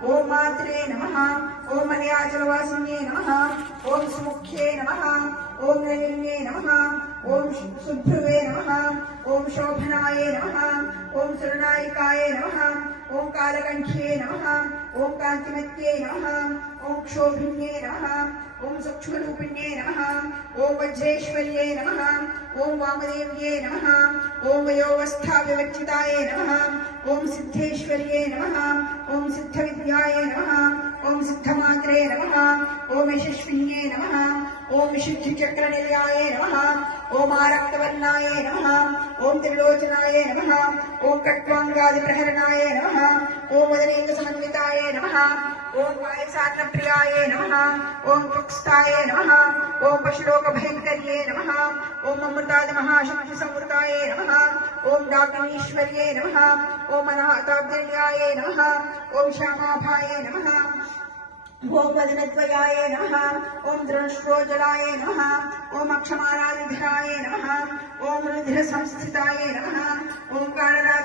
ओम मात्रे नमः ओम मलयाचलवासिन्ये नमः ओम सुमुख्ये नमः ओम नलिन्ये नमः ओम सुभ्रुवे नमः ओम शोभनाय नमः ओम सुरनायिकाय नमः ओम कालकंठ्ये नमः ओम कांतिमत्ये नमः ओम क्षोभिन्ये नमः ओम सूक्ष्मरूपिण्ये नमः ओम वज्रेश्वर्ये नमः ओम वामदेव्ये नमः ओम वयोवस्थाविवर्जिताय नमः ओम सिद्धेश्वर्ये नमः ओम सिद्धविद्याय नमः ओम सिद्धमात्रे नमः ओम यशस्विन्ये नमः ओम विशुद्धिचक्रनिलयाय नमः ओम आरक्तवर्णाय नमः ओम त्रिलोचनाय नमः ओम कट्वांगादिप्रहरणाय नमः ओम वदनेकसमन्विताय नमः ओम पायसान्नप्रियाय नमः ओम त्वक्स्थाय नमः ओम पशुलोकभयङ्कर्ये नमः ओम अमृतादिमहाशक्तिसंवृताय नमः ओम डाकिनीश्वर्ये नमः ओम अनाहताब्दिन्याय नमः ओम श्यामाभाय नमः ओम वदनद्वयाय नमः ओम दृष्टोजलाय नमः ओम अक्षमालानिधराय नमः ओम रुधिरसंस्थिताय नमः ओम कालरात्रि